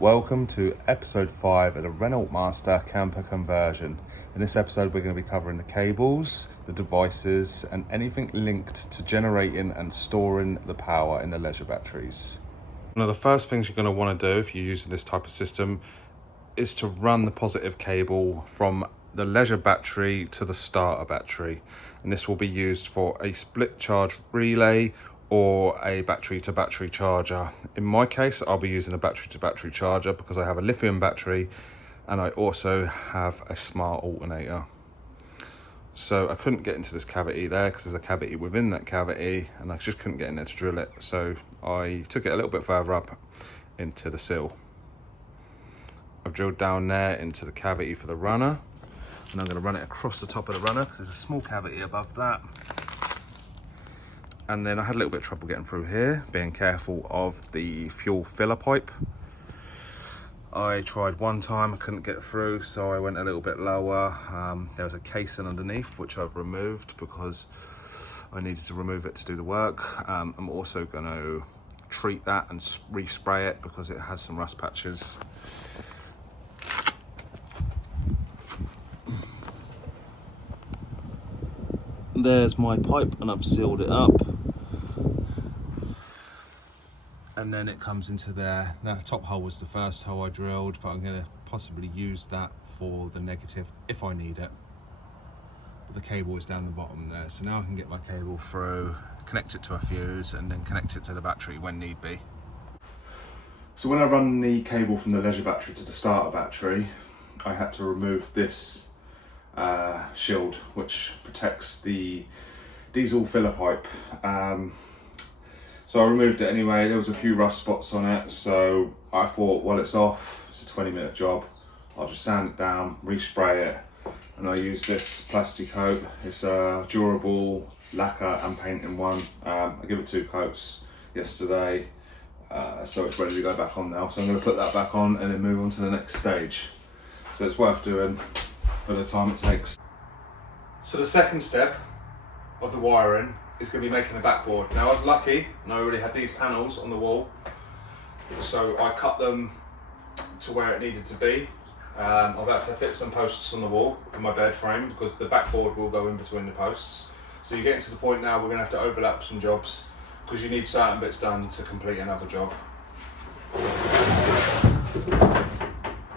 Welcome to episode 5 of the Renault Master camper conversion. In this episode we're going to be covering the cables, the devices and anything linked to generating and storing the power in the leisure batteries. Now the first things you're going to want to do if you're using this type of system is to run the positive cable from the leisure battery to the starter battery, and this will be used for a split charge relay or a battery to battery charger. In my case, I'll be using a battery to battery charger because I have a lithium battery and I also have a smart alternator. So I couldn't get into this cavity there because there's a cavity within that cavity and I just couldn't get in there to drill it. So I took it a little bit further up into the sill. I've drilled down there into the cavity for the runner and I'm going to run it across the top of the runner because there's a small cavity above that. And then I had a little bit of trouble getting through here, being careful of the fuel filler pipe. I tried one time, I couldn't get through, so I went a little bit lower. There was a casing underneath, which I've removed because I needed to remove it to do the work. I'm also going to treat that and respray it because it has some rust patches. There's my pipe and I've sealed it up. And then it comes into there. Now the top hole was the first hole I drilled, but I'm going to possibly use that for the negative if I need it. But the cable is down the bottom there, so now I can get my cable through, connect it to a fuse and then connect it to the battery when need be. So when I run the cable from the leisure battery to the starter battery, I had to remove this shield which protects the diesel filler pipe. So I removed it anyway. There was a few rust spots on it, so I thought, well, it's off, it's a 20-minute job, I'll just sand it down, respray it, and I use this Plastikote. It's a durable lacquer and paint in one. I give it 2 coats yesterday, so it's ready to go back on now. So I'm going to put that back on and then move on to the next stage. So it's worth doing for the time it takes. So the second step of the wiring is going to be making a backboard. Now I was lucky and I already had these panels on the wall, so I cut them to where it needed to be. I'm about to fit some posts on the wall for my bed frame because the backboard will go in between the posts. So you're getting to the point now we're going to have to overlap some jobs because you need certain bits done to complete another job.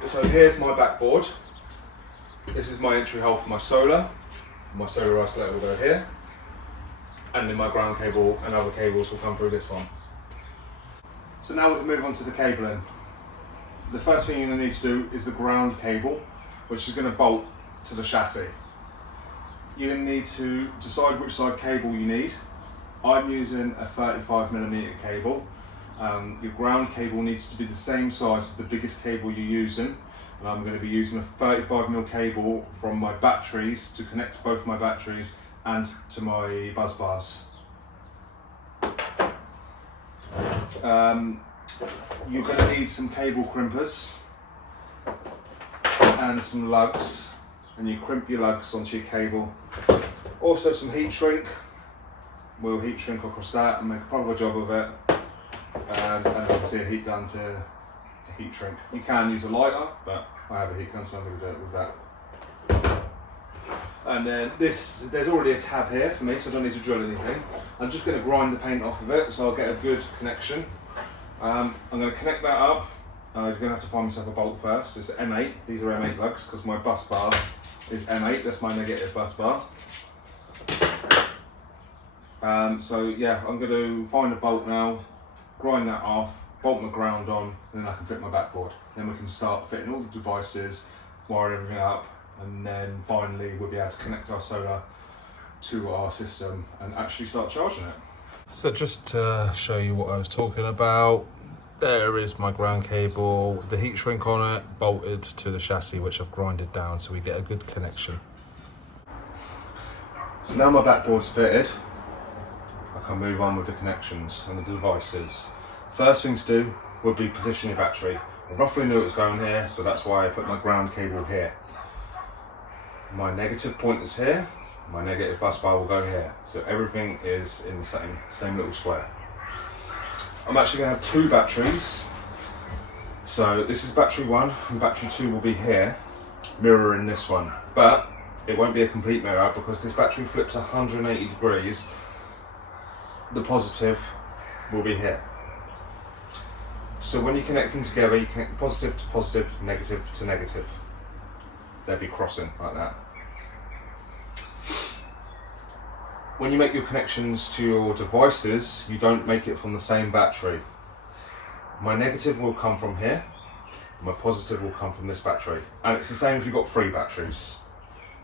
So here's my backboard. This is my entry hole for my solar. My solar isolator will go here. And then my ground cable and other cables will come through this one. So now we can move on to the cabling. The first thing you're going to need to do is the ground cable, which is going to bolt to the chassis. You're going to need to decide which side cable you need. I'm using a 35mm cable. Your ground cable needs to be the same size as the biggest cable you're using. And I'm going to be using a 35mm cable from my batteries to connect both my batteries and to my bus bars. You're going to need some cable crimpers and some lugs, and you crimp your lugs onto your cable. Also some heat shrink. We'll heat shrink across that and make a proper job of it. And obviously a heat gun to heat shrink. You can use a lighter, but I have a heat gun so I'm going to do it with that. And then there's already a tab here for me, so I don't need to drill anything. I'm just going to grind the paint off of it so I'll get a good connection. I'm going to connect that up. I'm going to have to find myself a bolt first. It's M8, these are M8 lugs because my bus bar is M8, that's my negative bus bar. So yeah, I'm going to find a bolt now, grind that off, bolt my ground on, and then I can fit my backboard. Then we can start fitting all the devices, wire everything up, and then finally we'll be able to connect our solar to our system and actually start charging it. So just to show you what I was talking about, there is my ground cable with the heat shrink on it, bolted to the chassis, which I've grinded down so we get a good connection. So now my backboard's fitted, I can move on with the connections and the devices. First thing to do would be position your battery. I roughly knew it was going here, so that's why I put my ground cable here. My negative point is here, my negative bus bar will go here. So everything is in the same little square. I'm actually going to have 2 batteries So this is battery 1 and battery 2 will be here, mirroring this one. But it won't be a complete mirror because this battery flips 180 degrees. The positive will be here. So when you connect them together, you connect positive to positive, negative to negative. They'll be crossing like that. When you make your connections to your devices, you don't make it from the same battery. My negative will come from here, and my positive will come from this battery. And it's the same if you've got 3 batteries.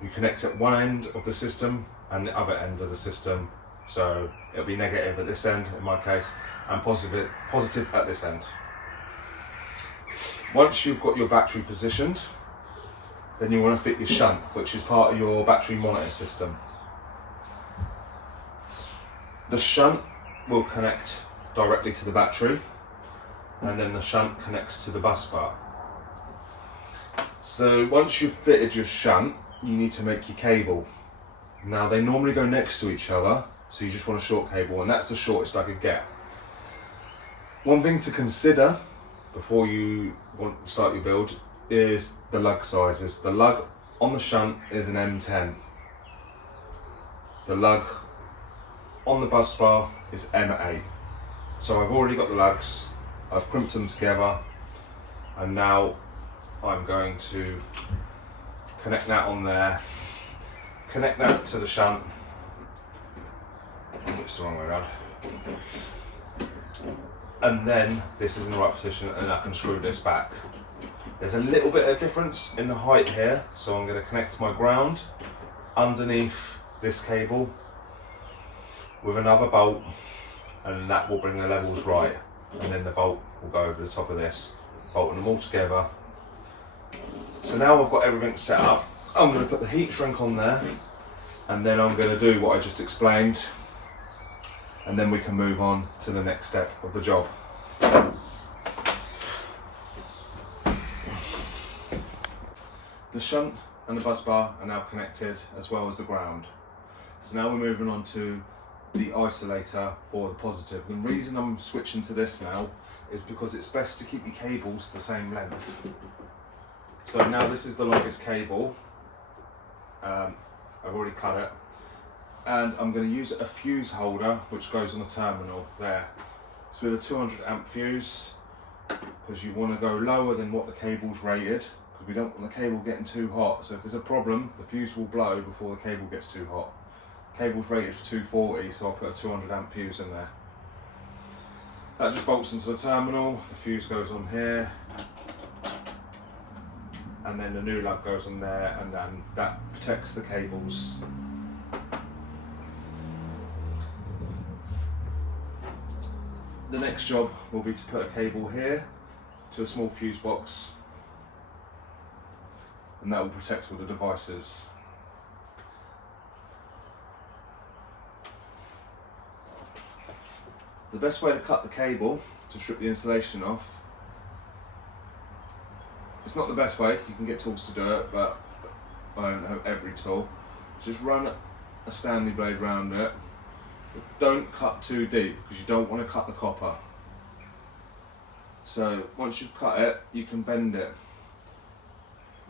You connect at one end of the system and the other end of the system. So it'll be negative at this end, in my case, and positive at this end. Once you've got your battery positioned, then you want to fit your shunt, which is part of your battery monitor system. The shunt will connect directly to the battery, and then the shunt connects to the bus bar. So once you've fitted your shunt, you need to make your cable. Now they normally go next to each other, so you just want a short cable, and that's the shortest I could get. One thing to consider before you want to start your build is the lug sizes. The lug on the shunt is an M10. The lug on the bus bar is M8. So I've already got the lugs, I've crimped them together, and now I'm going to connect that on there, connect that to the shunt. It's the wrong way around. And then this is in the right position and I can screw this back. There's a little bit of difference in the height here, so I'm going to connect my ground underneath this cable with another bolt, and that will bring the levels right. And then the bolt will go over the top of this, bolting them all together. So now I've got everything set up. I'm going to put the heat shrink on there, and then I'm going to do what I just explained, and then we can move on to the next step of the job. The shunt and the bus bar are now connected, as well as the ground. So now we're moving on to the isolator for the positive. The reason I'm switching to this now is because it's best to keep your cables the same length. So now this is the longest cable. I've already cut it, and I'm going to use a fuse holder which goes on the terminal there. It's with a 200 amp fuse, because you want to go lower than what the cable's rated, because we don't want the cable getting too hot. So if there's a problem, the fuse will blow before the cable gets too hot. The cable's rated for 240, so I'll put a 200 amp fuse in there. That just bolts into the terminal, the fuse goes on here, and then the new lug goes on there, and then that protects the cables. The next job will be to put a cable here to a small fuse box, and that will protect all the devices. The best way to cut the cable to strip the insulation off, it's not the best way, you can get tools to do it, but I don't have every tool. Just run a Stanley blade round it, but don't cut too deep because you don't want to cut the copper. So once you've cut it, you can bend it.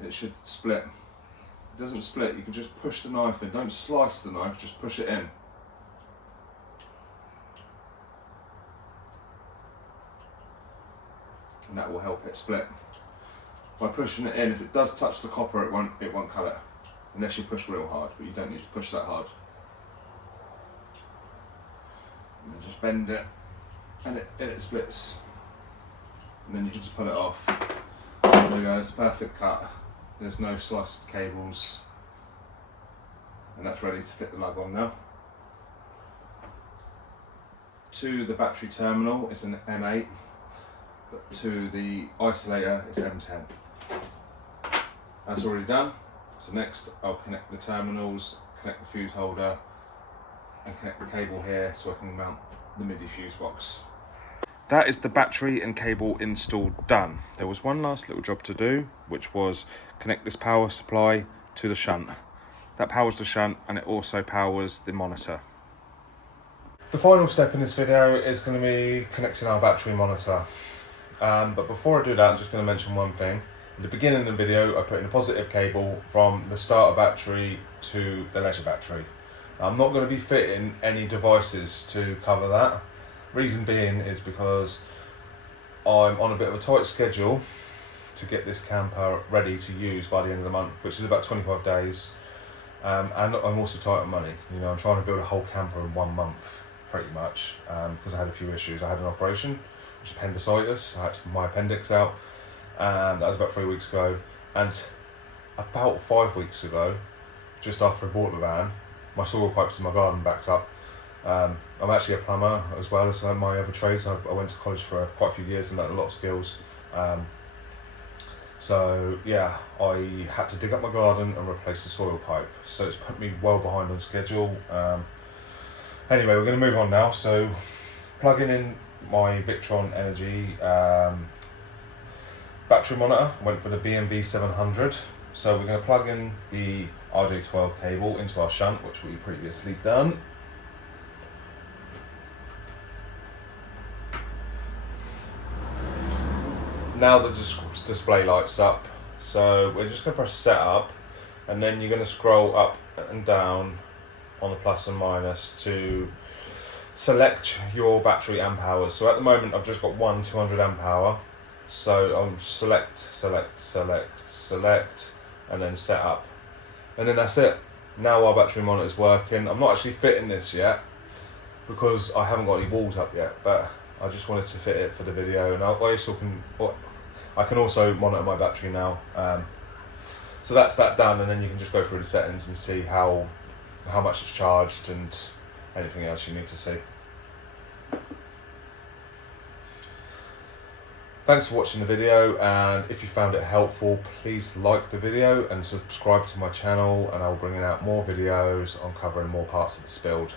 It should split. If it doesn't split, you can just push the knife in. Don't slice the knife, just push it in. And that will help it split. By pushing it in, if it does touch the copper, it won't cut it, unless you push real hard, but you don't need to push that hard. And then just bend it, and it splits. And then you can just pull it off. There we go, it's a perfect cut. There's no sliced cables. And that's ready to fit the lug on now. To the battery terminal, it's an M8. But to the isolator, it's M10. That's already done. So next I'll connect the terminals, connect the fuse holder, and connect the cable here so I can mount the Midi fuse box. That is the battery and cable install done. There was one last little job to do, which was connect this power supply to the shunt. That powers the shunt, and it also powers the monitor. The final step in this video is going to be connecting our battery monitor. But before I do that, I'm just going to mention one thing. In the beginning of the video, I put in a positive cable from the starter battery to the leisure battery. I'm not going to be fitting any devices to cover that. Reason being is because I'm on a bit of a tight schedule to get this camper ready to use by the end of the month, which is about 25 days. And I'm also tight on money. You know, I'm trying to build a whole camper in 1 month, pretty much, because I had a few issues. I had an operation, which is appendicitis. I had my appendix out. That was about 3 weeks ago. And about 5 weeks ago, just after I bought the van, my soil pipes in my garden backed up. I'm actually a plumber as well as my other trades. I went to college for quite a few years and learned a lot of skills. So yeah, I had to dig up my garden and replace the soil pipe. So it's put me well behind on schedule. Anyway, we're going to move on now. So plugging in my Victron Energy battery monitor, went for the BMV 700. So we're going to plug in the RJ12 cable into our shunt, which we previously done. Now the display lights up, so we're just going to press setup, and then you're going to scroll up and down on the plus and minus to select your battery amp hours. So at the moment I've just got one 200 amp hour, so I'll select, and then set up, and then that's it. Now our battery monitor is working. I'm not actually fitting this yet because I haven't got any walls up yet, but I just wanted to fit it for the video, and I can also monitor my battery now. So that's that done, and then you can just go through the settings and see how much it's charged and anything else you need to see. Thanks for watching the video, and if you found it helpful, please like the video and subscribe to my channel, and I'll bring out more videos on covering more parts of this build.